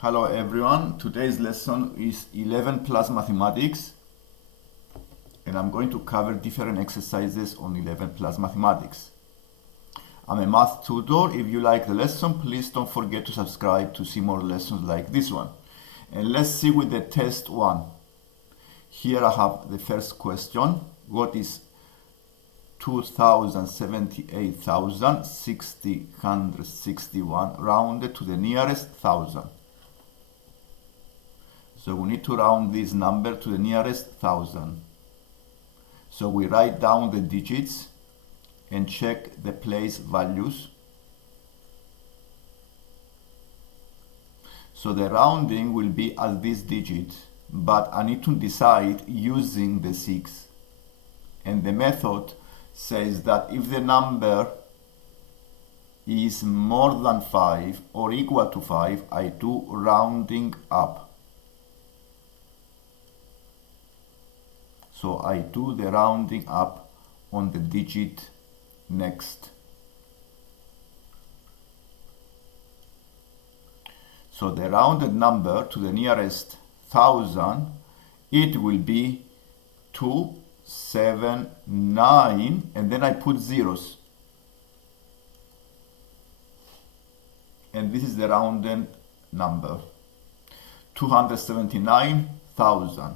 Hello everyone, today's lesson is 11 plus mathematics and I'm going to cover different exercises on 11 plus mathematics. I'm a math tutor. If you like the lesson, please don't forget to subscribe to see more lessons like this one. And let's see with the test 1. Here I have the first question. What is 2,078,661 rounded to the nearest thousand? So we need to round this number to the nearest thousand. So we write down the digits and check the place values. So the rounding will be at this digit, but I need to decide using the 6. And the method says that if the number is more than 5 or equal to 5, I do rounding up. So I do the rounding up on the digit next. So the rounded number to the nearest thousand, it will be 279, and then I put zeros. And this is the rounded number, 279,000.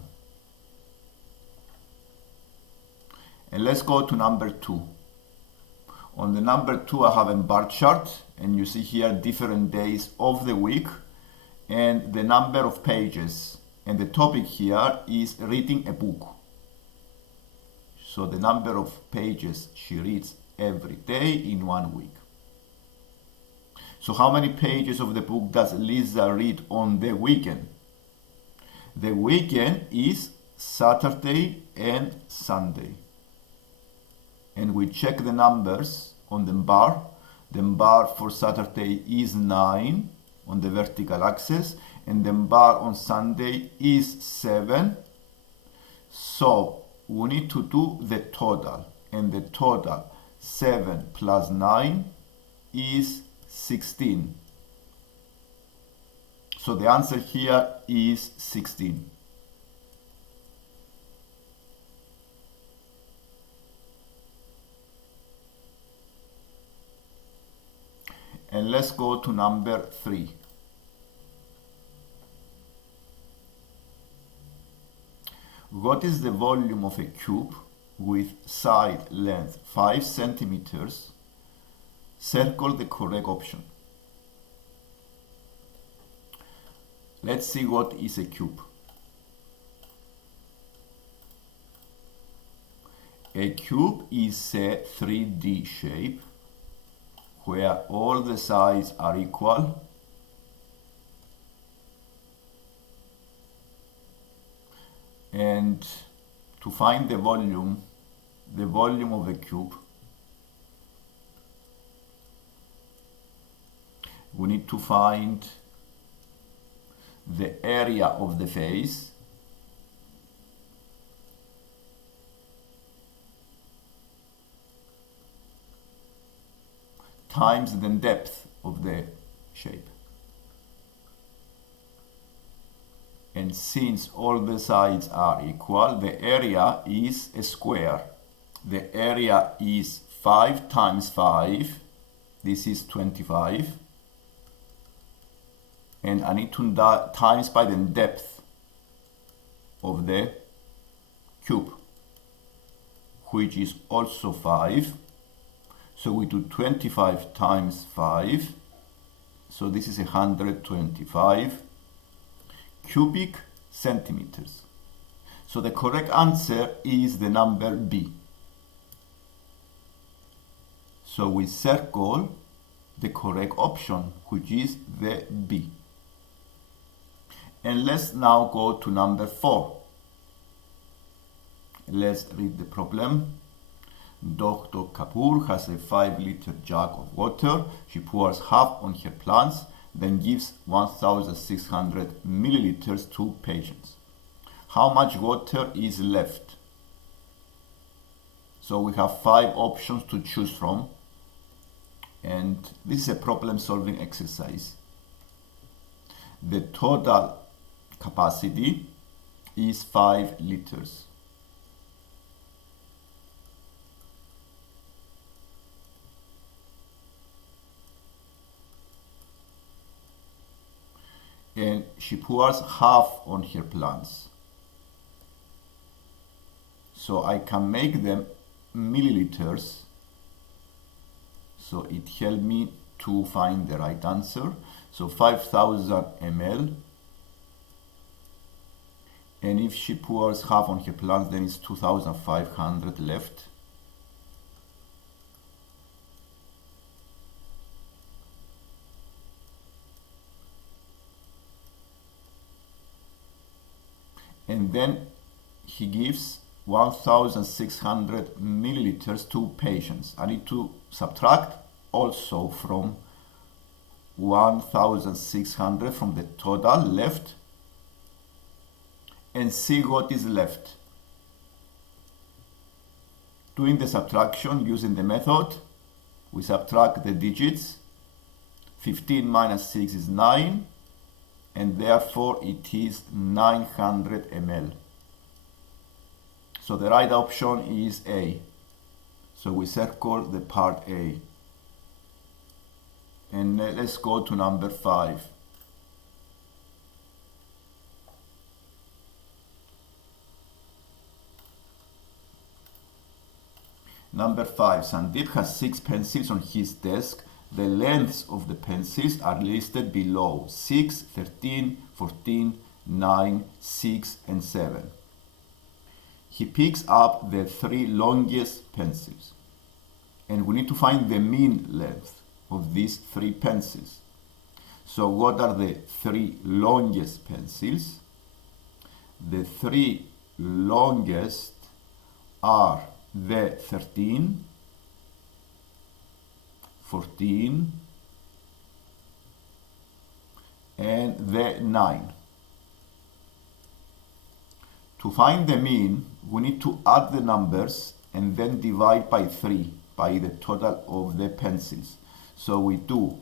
And let's go to number 2. On the number 2, I have a bar chart, and you see here different days of the week and the number of pages. And the topic here is reading a book. So the number of pages she reads every day in 1 week. So how many pages of the book does Lisa read on the weekend? The weekend is Saturday and Sunday. And we check the numbers on the bar. The bar for Saturday is 9 on the vertical axis, and the bar on Sunday is 7. So we need to do the total, and the total 7 plus 9 is 16. So the answer here is 16. And let's go to number 3. What is the volume of a cube with side length 5 centimeters? Circle the correct option. Let's see what is a cube. A cube is a 3D shape where all the sides are equal and to find the volume of a cube, we need to find the area of the face times the depth of the shape. And since all the sides are equal, the area is a square. The area is 5 times 5. This is 25. And I need to times by the depth of the cube, which is also 5. So we do 25 times 5. So this is 125 cubic centimeters. So the correct answer is the number B. So we circle the correct option, which is the B. And let's now go to number 4. Let's read the problem. Dr. Kapoor has a 5-liter jug of water. She pours half on her plants, then gives 1,600 milliliters to patients. How much water is left? So we have 5 options to choose from. And this is a problem solving exercise. The total capacity is 5 liters. And she pours half on her plants. So I can make them milliliters. So it helped me to find the right answer. So 5,000 ml. And if she pours half on her plants, then it's 2,500 left. And then he gives 1,600 milliliters to patients. I need to subtract also from 1,600 from the total left and see what is left. Doing the subtraction using the method, we subtract the digits. 15 minus 6 is 9, and therefore it is 900 ml. So the right option is A. So we circle the part A. And let's go to number 5. Number 5. Sandeep has 6 pencils on his desk. The lengths of the pencils are listed below: 6, 13, 14, 9, 6, and 7. He picks up the 3 longest pencils. And we need to find the mean length of these 3 pencils. So what are the 3 longest pencils? The 3 longest are the 13, 14, and the 9. To find the mean, we need to add the numbers and then divide by 3, by the total of the pencils. So we do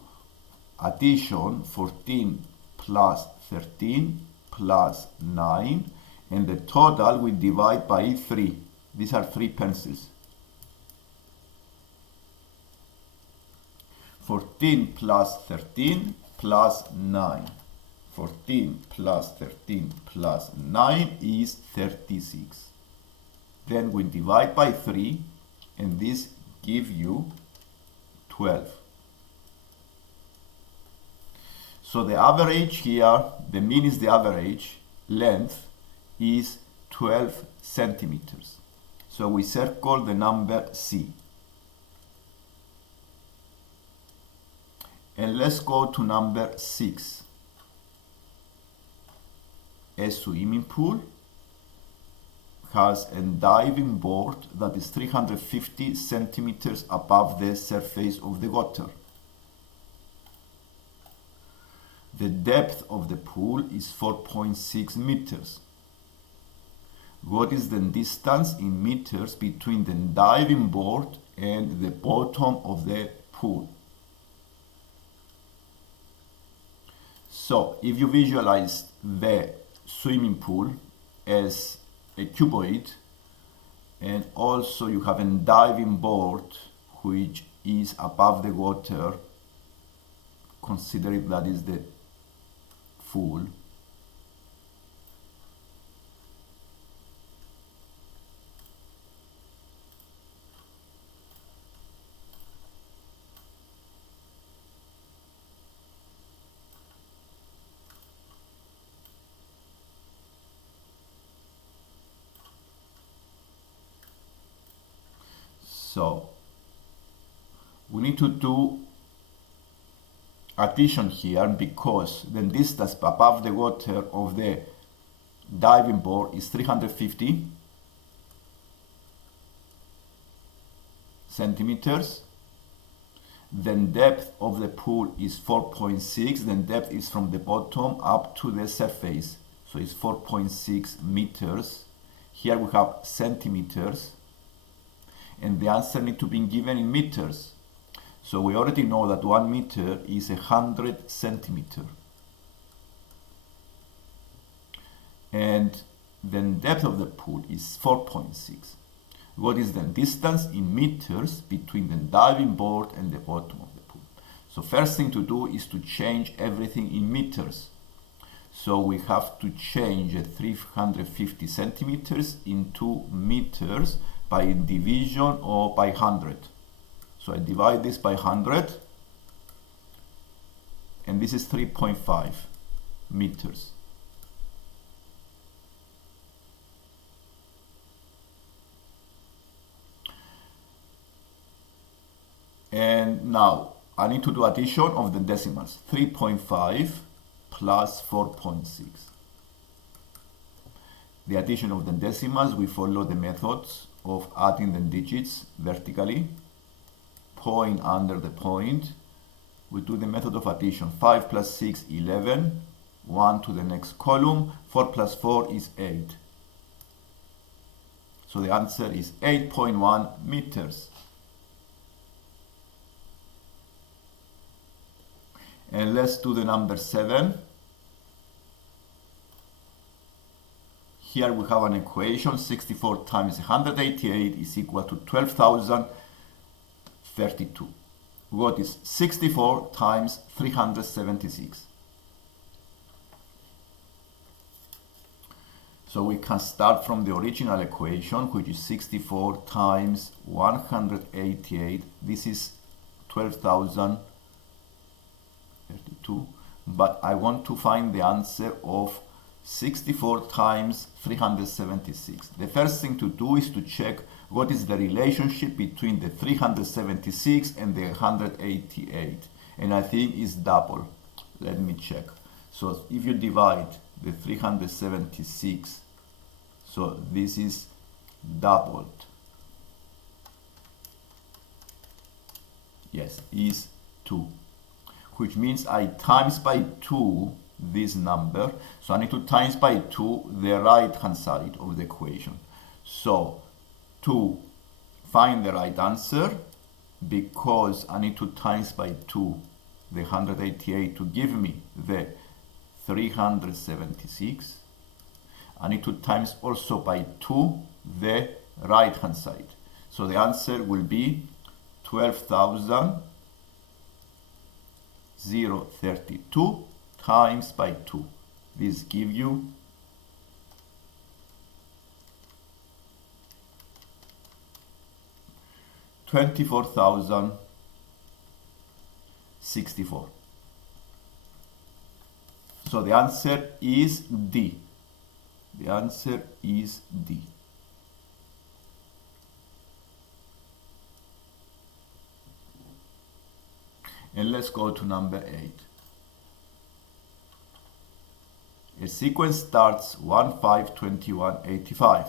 addition, 14 plus 13 plus 9, and the total we divide by 3. These are 3 pencils. 14 plus 13 plus 9. 14 plus 13 plus 9 is 36. Then we divide by 3, and this gives you 12. So the average here, the mean is the average, length is 12 centimeters. So we circle the number C. And let's go to number 6. A swimming pool has a diving board that is 350 centimeters above the surface of the water. The depth of the pool is 4.6 meters. What is the distance in meters between the diving board and the bottom of the pool? So, if you visualize the swimming pool as a cuboid, and also you have a diving board which is above the water, considering that is the pool. So we need to do addition here because the distance above the water of the diving board is 350 centimeters. Then depth of the pool is 4.6. Then depth is from the bottom up to the surface. So it's 4.6 meters. Here we have centimeters. And the answer needs to be given in meters. So we already know that 1 meter is 100 centimeters. and the depth of the pool is 4.6. What is the distance in meters between the diving board and the bottom of the pool? So first thing to do is to change everything in meters. So we have to change 350 centimeters into meters by division or by 100. So I divide this by 100, and this is 3.5 meters. And now I need to do addition of the decimals. 3.5 plus 4.6. The addition of the decimals, we follow the methods of adding the digits vertically, point under the point. We do the method of addition. 5 plus 6, 11. 1 to the next column. 4 plus 4 is 8. So the answer is 8.1 meters. And let's do the number 7. Here we have an equation. 64 times 188 is equal to 12,032. What is 64 times 376? So we can start from the original equation, which is 64 times 188. This is 12,032. But I want to find the answer of 64 times 376. The first thing to do is to check what is the relationship between the 376 and the 188. And I think it's double. Let me check. So if you divide the 376, so this is doubled. Yes, is 2. Which means I times by 2 this number. So I need to times by 2 the right hand side of the equation. So to find the right answer, because I need to times by 2 the 188 to give me the 376, I need to times also by 2 the right hand side. So the answer will be 12,032 times by 2. This gives you 24,064. So the answer is D. The answer is D. And let's go to number 8. A sequence starts 1, 5, 21, 85.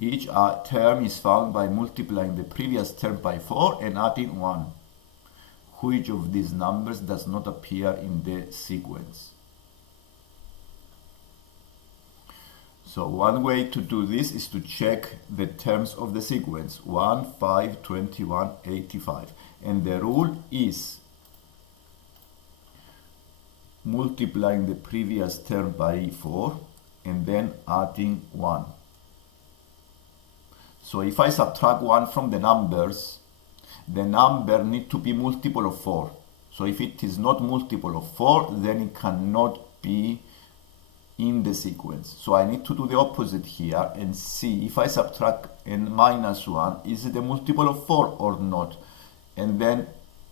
Each term is found by multiplying the previous term by 4 and adding 1. Which of these numbers does not appear in the sequence? So one way to do this is to check the terms of the sequence. 1, 5, 21, 85. And the rule is multiplying the previous term by 4 and then adding 1. So if I subtract 1 from the numbers, the number needs to be multiple of 4. So if it is not multiple of 4, then it cannot be in the sequence. So I need to do the opposite here and see if I subtract and minus 1, is it a multiple of 4 or not? And then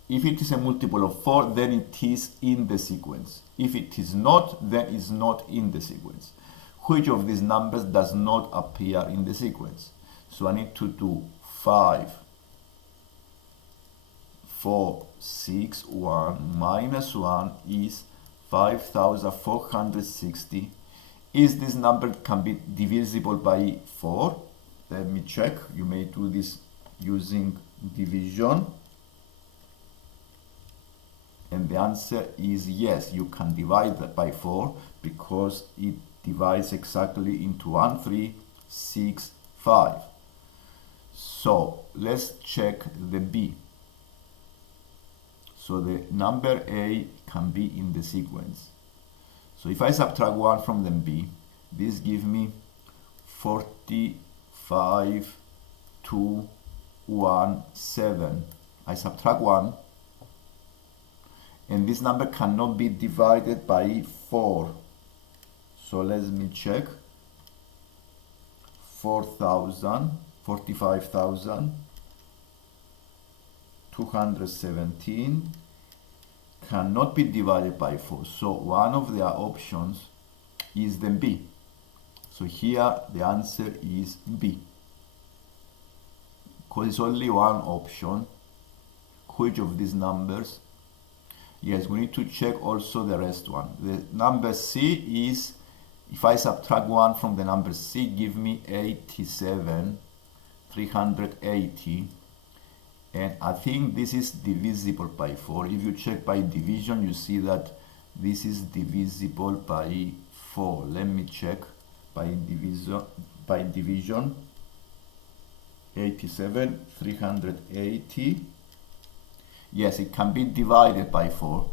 if it is a multiple of 4, then it is in the sequence. If it is not, then it's not in the sequence. Which of these numbers does not appear in the sequence? So I need to do 5, 4, 6, 1, minus 1 is 5,460. Is this number can be divisible by 4? Let me check. You may do this using division. And the answer is yes, you can divide that by 4 because it divides exactly into 1, 3, 6, 5. So let's check the B. So the number A can be in the sequence. So if I subtract 1 from the b, this gives me 45,217. I subtract 1, and this number cannot be divided by 4. So let me check. 45,217 cannot be divided by 4. So one of the options is the B. So here the answer is B. Because it's only one option. Which of these numbers? Yes, we need to check also the rest one. The number C is, if I subtract 1 from the number C, give me 87,380. And I think this is divisible by 4. If you check by division, you see that this is divisible by 4. Let me check by division. 87,380. Yes, it can be divided by 4.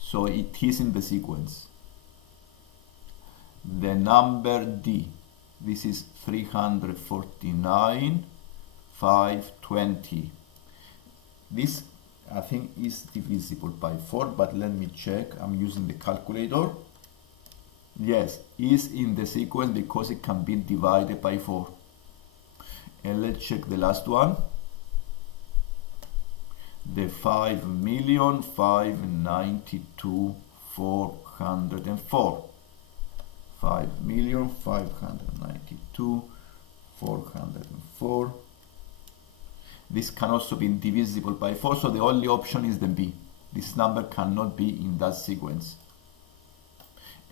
So it is in the sequence. The number D, this is 349,520. This, I think, is divisible by 4, but let me check. I'm using the calculator. Yes, is in the sequence because it can be divided by 4. And let's check the last one. The 5,592,404. 5,592,404. This can also be divisible by 4, so the only option is the B. This number cannot be in that sequence.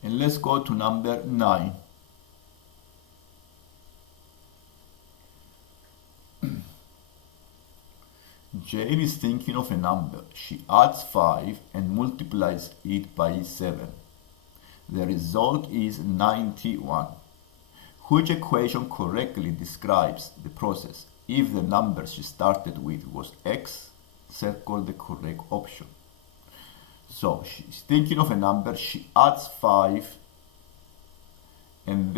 And let's go to number 9. Jane is thinking of a number. She adds 5 and multiplies it by 7. The result is 91. Which equation correctly describes the process? If the number she started with was x, circle the correct option. So she's thinking of a number, she adds 5 and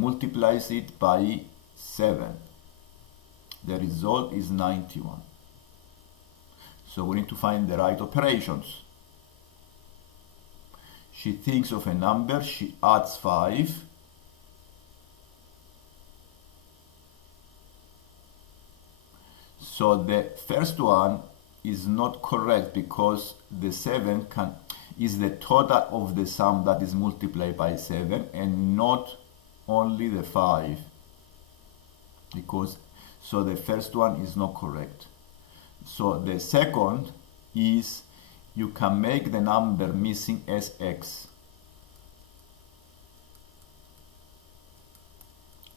multiplies it by 7. The result is 91. So we need to find the right operations. She thinks of a number, she adds 5. So the first one is not correct because the 7 is the total of the sum that is multiplied by 7 and not only the 5. So the first one is not correct. So the second is you can make the number missing as x.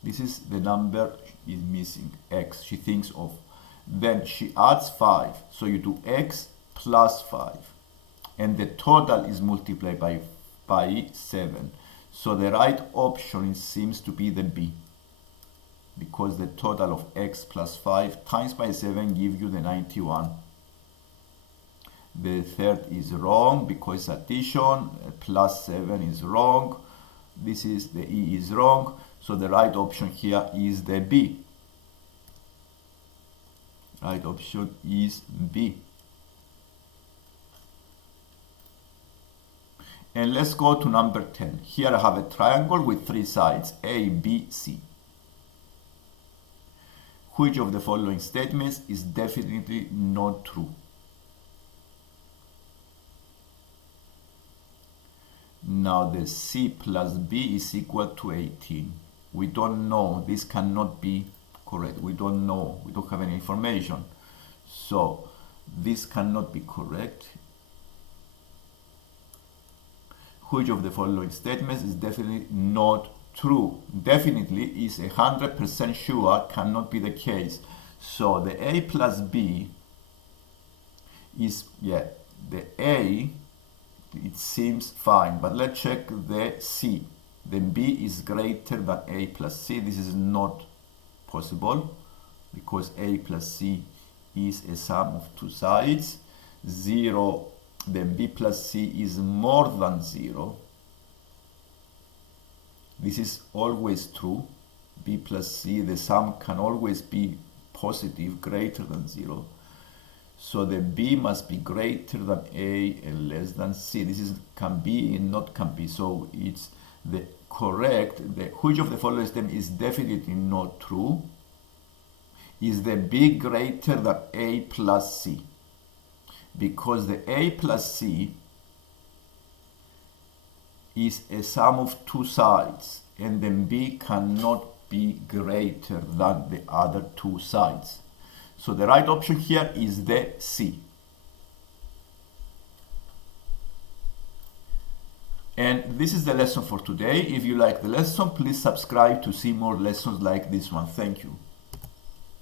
This is the number is missing, x, she thinks of. Then she adds 5, so you do x plus 5. And the total is multiplied by 7. So the right option seems to be the B. Because the total of x plus 5 times by 7 gives you the 91. The third is wrong because addition, plus 7 is wrong. This is the E is wrong. So the right option here is the B. Right option is B. And let's go to number 10. Here I have a triangle with 3 sides, A, B, C. Which of the following statements is definitely not true? Now the C plus B is equal to 18. We don't know. This cannot be correct. We don't know. We don't have any information. So this cannot be correct. Which of the following statements is definitely not true? Definitely is 100% sure cannot be the case. So the A plus B is, the A, it seems fine, but let's check the C. The B is greater than A plus C. This is not possible because A plus C is a sum of 2 sides. 0, then B plus C is more than 0. this is always true. B plus C, the sum can always be positive, greater than 0. So the B must be greater than A and less than C. This is can be and not can be. So it's the correct, which of the following statement is definitely not true? Is the B greater than A plus C? Because the A plus C is a sum of two sides, and then B cannot be greater than the other two sides. So the right option here is the C. And this is the lesson for today. If you like the lesson, please subscribe to see more lessons like this one. Thank you.